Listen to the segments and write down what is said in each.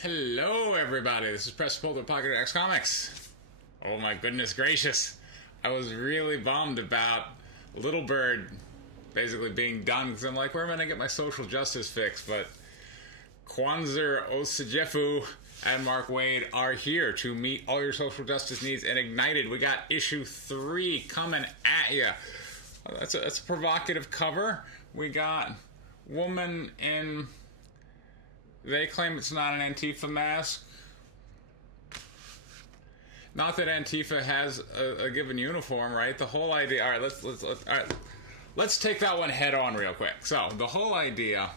Hello, everybody. This is Press Pull the Pocket X Comics. Oh my goodness gracious! I was really bummed about Little Bird basically being done because I'm like, where am I gonna get my social justice fix? But Kwanzaa Osajefu and Mark Wade are here to meet all your social justice needs and Ignited. We got issue 3 coming at you. That's a provocative cover. We got woman in. They claim it's not an Antifa mask. Not that Antifa has a given uniform, right? The whole idea. All right, let's take that one head on real quick. So the whole idea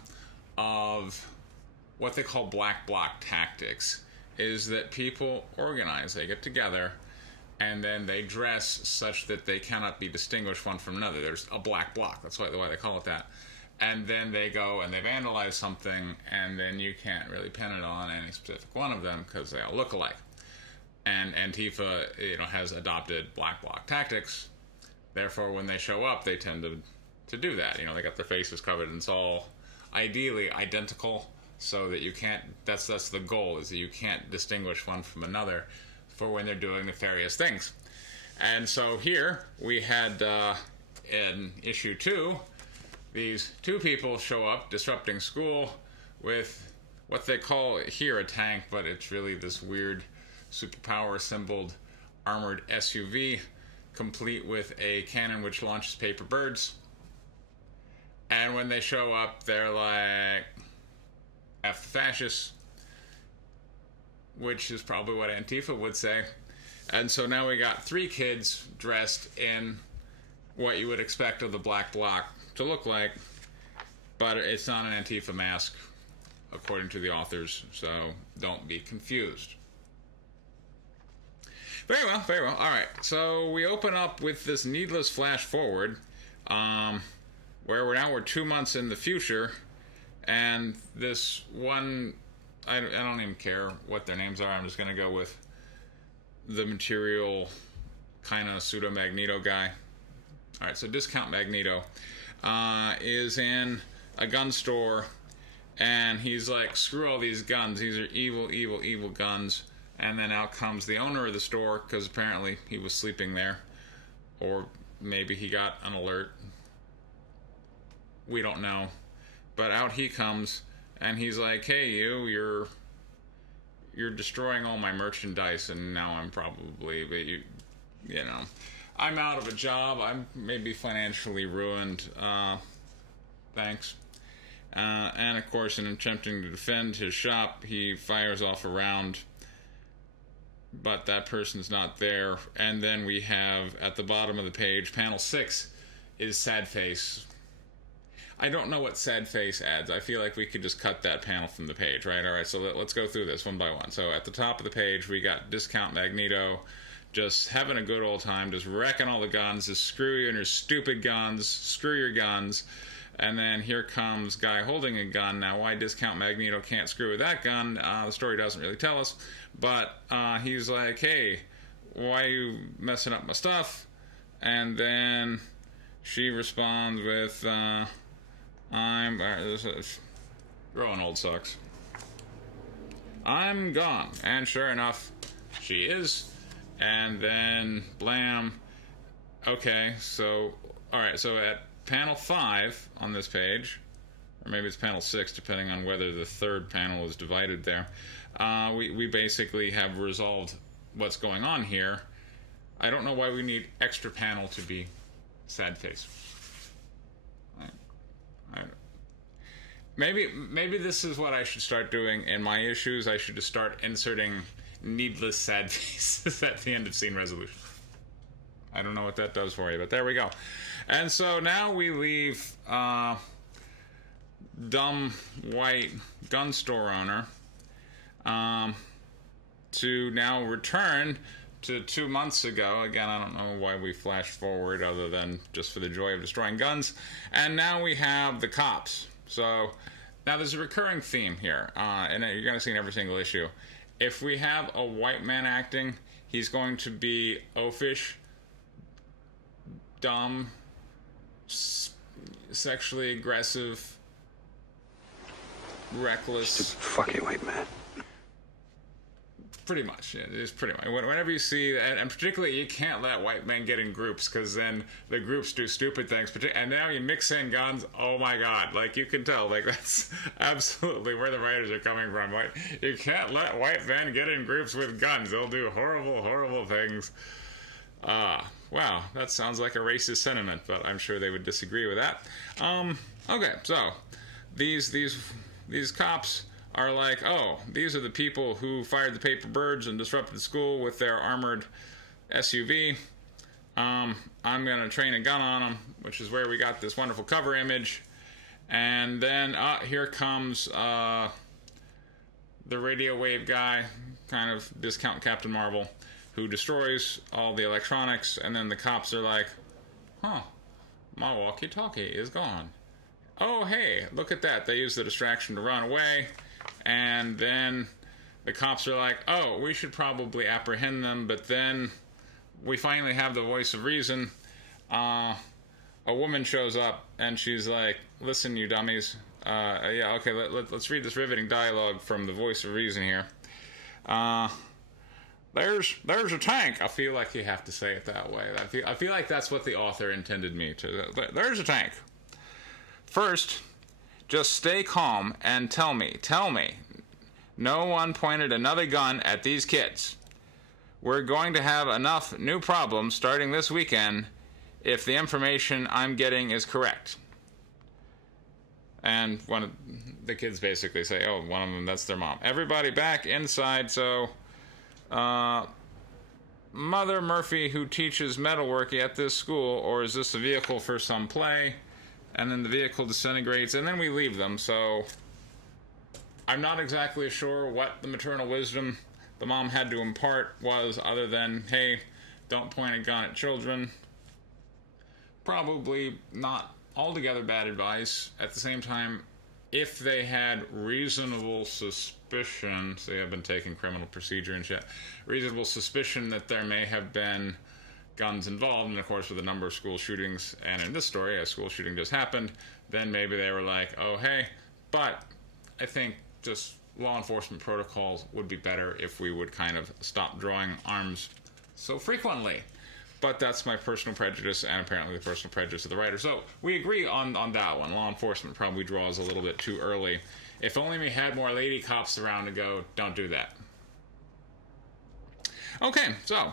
of what they call black bloc tactics is that people organize, they get together, and then they dress such that they cannot be distinguished one from another. There's a black bloc. That's why they call it that. And then they go and they vandalize something, and then you can't really pin it on any specific one of them because they all look alike. And Antifa, has adopted black bloc tactics. Therefore, when they show up, they tend to do that. They got their faces covered, and it's all ideally identical, so that you can't. That's the goal, is that you can't distinguish one from another for when they're doing nefarious things. And so here we had in issue 2. These 2 people show up disrupting school with what they call here a tank, but it's really this weird superpower assembled armored SUV complete with a cannon which launches paper birds. And when they show up, they're like, F the fascists, which is probably what Antifa would say. And so now we got 3 kids dressed in what you would expect of the black bloc to look like, but it's not an Antifa mask according to the authors, so don't be confused. Very well. All right, so we open up with this needless flash forward, where we're 2 months in the future, and this one, I don't even care what their names are. I'm just gonna go with the material kind of pseudo Magneto guy. All right, so Discount Magneto is in a gun store, and he's like, screw all these guns. These are evil guns. And then out comes the owner of the store, because apparently he was sleeping there. Or maybe he got an alert. We don't know. But out he comes, and he's like, hey, you're destroying all my merchandise, and now I'm probably, I'm out of a job. I'm maybe financially ruined. Thanks. And of course, in attempting to defend his shop, he fires off a round, but that person's not there. And then we have, at the bottom of the page, panel 6 is Sad Face. I don't know what Sad Face adds. I feel like we could just cut that panel from the page, right? All right, so let's go through this one by one. So at the top of the page, we got Discount Magneto, just having a good old time, just wrecking all the guns, just screw you and your stupid guns, screw your guns. And then here comes guy holding a gun. Now, why Discount Magneto can't screw with that gun, the story doesn't really tell us. But he's like, hey, why are you messing up my stuff? And then she responds with, growing old sucks. I'm gone. And sure enough, she is. And then, blam. Okay, so, alright, so at panel 5 on this page, or maybe it's panel 6, depending on whether the third panel is divided there, we basically have resolved what's going on here. I don't know why we need extra panel to be Sad Face. Maybe this is what I should start doing in my issues. I should just start inserting needless sad faces at the end of scene resolution. I don't know what that does for you, but there we go. And so now we leave dumb white gun store owner to now return to 2 months ago. Again, I don't know why we flashed forward other than just for the joy of destroying guns. And now we have the cops. So now there's a recurring theme here, and you're going to see in every single issue. If we have a white man acting, he's going to be oafish, dumb, sexually aggressive, reckless. Stupid fucking white man. pretty much. Yeah, it's pretty much. Whenever you see, and particularly you can't let white men get in groups because then the groups do stupid things. And now you mix in guns. Oh my God! Like you can tell, like that's absolutely where the writers are coming from. Like you can't let white men get in groups with guns. They'll do horrible, horrible things. Wow, that sounds like a racist sentiment, but I'm sure they would disagree with that. Okay, so these cops are like, oh, these are the people who fired the paper birds and disrupted the school with their armored SUV. I'm gonna train a gun on them, which is where we got this wonderful cover image. And then here comes the radio wave guy, kind of discount Captain Marvel, who destroys all the electronics, and then the cops are like, huh, my walkie-talkie is gone. Oh, hey, look at that. They use the distraction to run away, and then the cops are like, oh, we should probably apprehend them, but then we finally have the voice of reason. A woman shows up, and she's like, listen, you dummies. Yeah, okay, let's read this riveting dialogue from the voice of reason here. There's a tank. I feel like you have to say it that way. I feel like that's what the author intended me to. There's a tank. First, just stay calm and tell me. No one pointed another gun at these kids. We're going to have enough new problems starting this weekend if the information I'm getting is correct. And one of the kids basically say, oh, one of them, that's their mom. Everybody back inside, so... Mother Murphy, who teaches metalworking at this school, or is this a vehicle for some play? And then the vehicle disintegrates, and then we leave them. So I'm not exactly sure what the maternal wisdom the mom had to impart was, other than, hey, don't point a gun at children. Probably not altogether bad advice. At the same time, if they had reasonable suspicion, see, I've been taking criminal procedure and shit, reasonable suspicion that there may have been guns involved, and of course with a number of school shootings, and in this story a school shooting just happened, then maybe they were like, oh hey, but I think just law enforcement protocols would be better if we would kind of stop drawing arms so frequently. But that's my personal prejudice, and apparently the personal prejudice of the writer. So we agree on that one. Law enforcement probably draws a little bit too early. If only we had more lady cops around to go, don't do that. Okay, so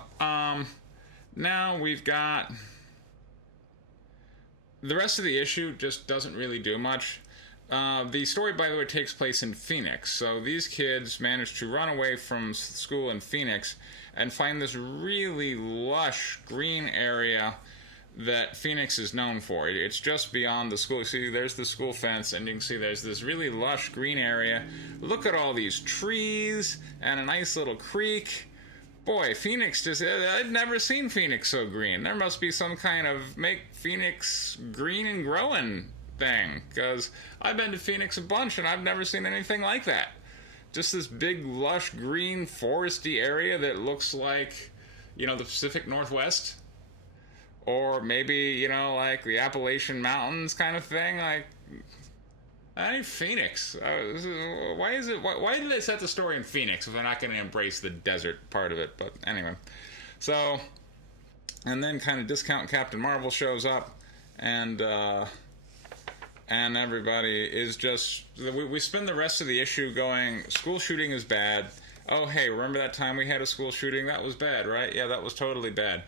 now we've got... The rest of the issue just doesn't really do much. The story, by the way, takes place in Phoenix. So these kids managed to run away from school in Phoenix and find this really lush green area that Phoenix is known for. It's just beyond the school. See, there's the school fence, and you can see there's this really lush green area. Look at all these trees and a nice little creek. Boy, Phoenix just... I'd never seen Phoenix so green. There must be some kind of make Phoenix green and growing thing, because I've been to Phoenix a bunch, and I've never seen anything like that. Just this big, lush, green, foresty area that looks like, the Pacific Northwest. Or maybe, like the Appalachian Mountains kind of thing. Like, I think Phoenix. Why did they set the story in Phoenix if they're not going to embrace the desert part of it? But anyway. So, and then kind of discount Captain Marvel shows up, and everybody is just... We spend the rest of the issue going, school shooting is bad. Oh, hey, remember that time we had a school shooting? That was bad, right? Yeah, that was totally bad.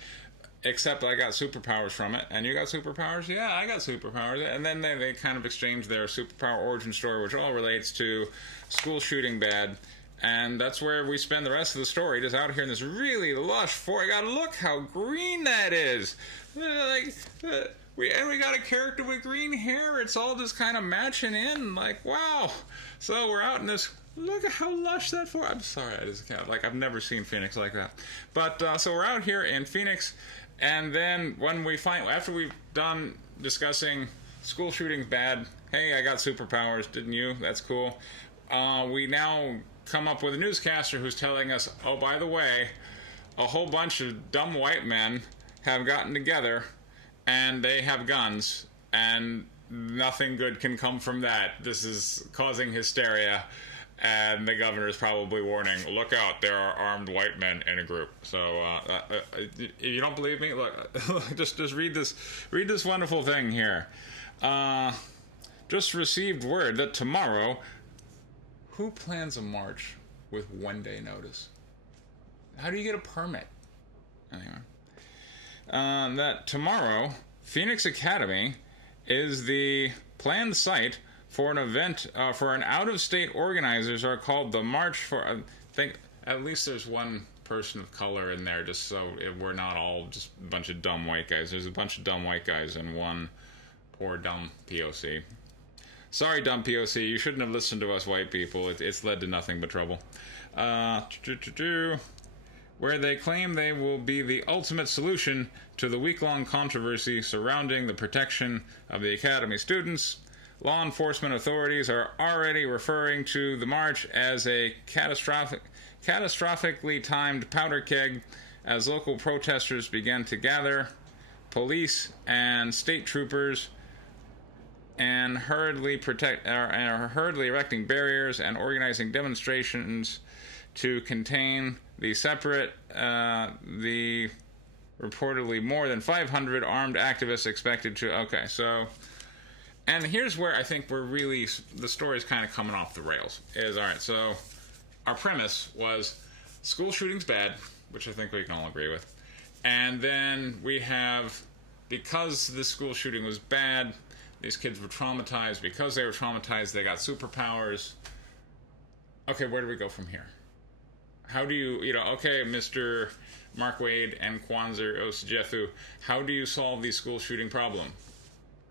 Except I got superpowers from it. And you got superpowers? Yeah, I got superpowers. And then they kind of exchange their superpower origin story, which all relates to school shooting bad. And that's where we spend the rest of the story, just out here in this really lush forest. God, look how green that is. We got a character with green hair. It's all just kind of matching in. Like, wow. So we're out in this... Look at how lush that forest... I'm sorry, I just can't... I've never seen Phoenix like that. But, so we're out here in Phoenix, and then when we find... After we've done discussing school shootings bad, hey, I got superpowers, didn't you? That's cool. We now come up with a newscaster who's telling us, oh, by the way, a whole bunch of dumb white men have gotten together, and they have guns, and nothing good can come from that. This is causing hysteria. And the governor is probably warning, look out, there are armed white men in a group. So, if you don't believe me, look, just read this wonderful thing here. Just received word that tomorrow, who plans a march with 1 day notice? How do you get a permit? Anyway. That tomorrow, Phoenix Academy is the planned site for an event for an out-of-state organizers are called the March for. I think at least there's one person of color in there, just so we're not all just a bunch of dumb white guys. There's a bunch of dumb white guys and one poor dumb POC. Sorry, dumb POC. You shouldn't have listened to us white people. It's led to nothing but trouble. Where they claim they will be the ultimate solution to the week-long controversy surrounding the protection of the Academy students. Law enforcement authorities are already referring to the march as a catastrophically timed powder keg as local protesters began to gather. Police and state troopers and hurriedly erecting barriers and organizing demonstrations to contain the reportedly more than 500 armed activists expected to. Okay, so, and here's where I think the story's kind of coming off the rails. All right, so our premise was school shooting's bad, which I think we can all agree with. And then we have, because the school shooting was bad, these kids were traumatized. Because they were traumatized, they got superpowers. Okay, where do we go from here? How do you, okay, Mr. Mark Wade and Kwanzaa Osajefu, how do you solve the school shooting problem?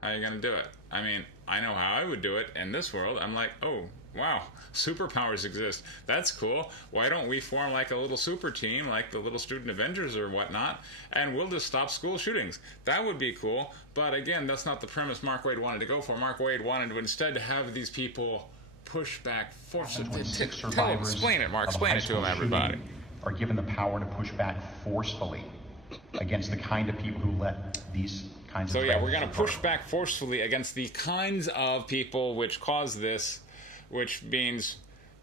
How are you going to do it? I mean, I know how I would do it in this world. I'm like, oh, wow, superpowers exist. That's cool. Why don't we form like a little super team, like the little student Avengers or whatnot, and we'll just stop school shootings. That would be cool. But again, that's not the premise Mark Wade wanted to go for. Mark Wade wanted to instead have these people push back forcibly. Explain it, Mark. Explain it to him, everybody. Are given the power to push back forcefully against the kind of people who let these kinds of. So yeah, we're going to push back forcefully against the kinds of people which cause this, which means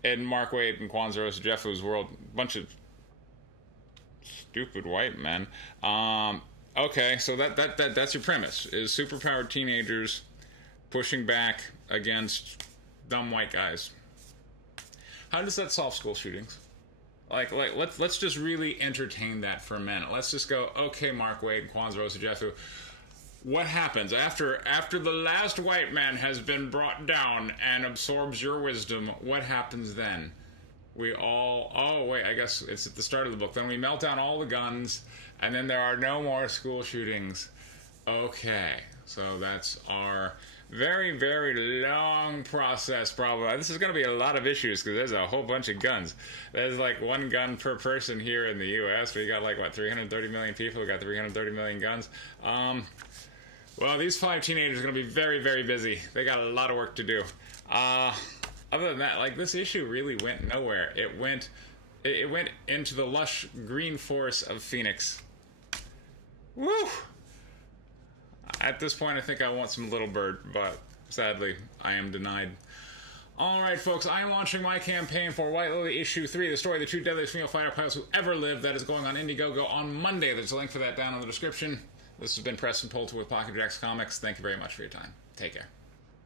in Mark Wade and Kwanzaa Osajefu's world, a bunch of stupid white men. Okay, so that's your premise: is superpowered teenagers pushing back against dumb white guys. How does that solve school shootings? Like let's just really entertain that for a minute. Let's just go, okay, Mark Wade and Kwanzaa Osajefu, what happens after the last white man has been brought down and absorbs your wisdom? What happens then? We all, I guess it's at the start of the book. Then we melt down all the guns, and then there are no more school shootings. Okay, so that's our very, very long process problem. This is going to be a lot of issues because there's a whole bunch of guns. There's like one gun per person here in the U.S. We got 330 million people. We got 330 million guns. Well, these 5 teenagers are going to be very, very busy. They got a lot of work to do. Other than that, this issue really went nowhere. It went into the lush green forest of Phoenix. Woo! At this point, I think I want some Little Bird, but sadly, I am denied. Alright, folks, I am launching my campaign for White Lily Issue 3, the story of the 2 deadliest female fighter pilots who ever lived. That is going on Indiegogo on Monday. There's a link for that down in the description. This has been Preston Poulter with Pocket Jacks Comics. Thank you very much for your time. Take care.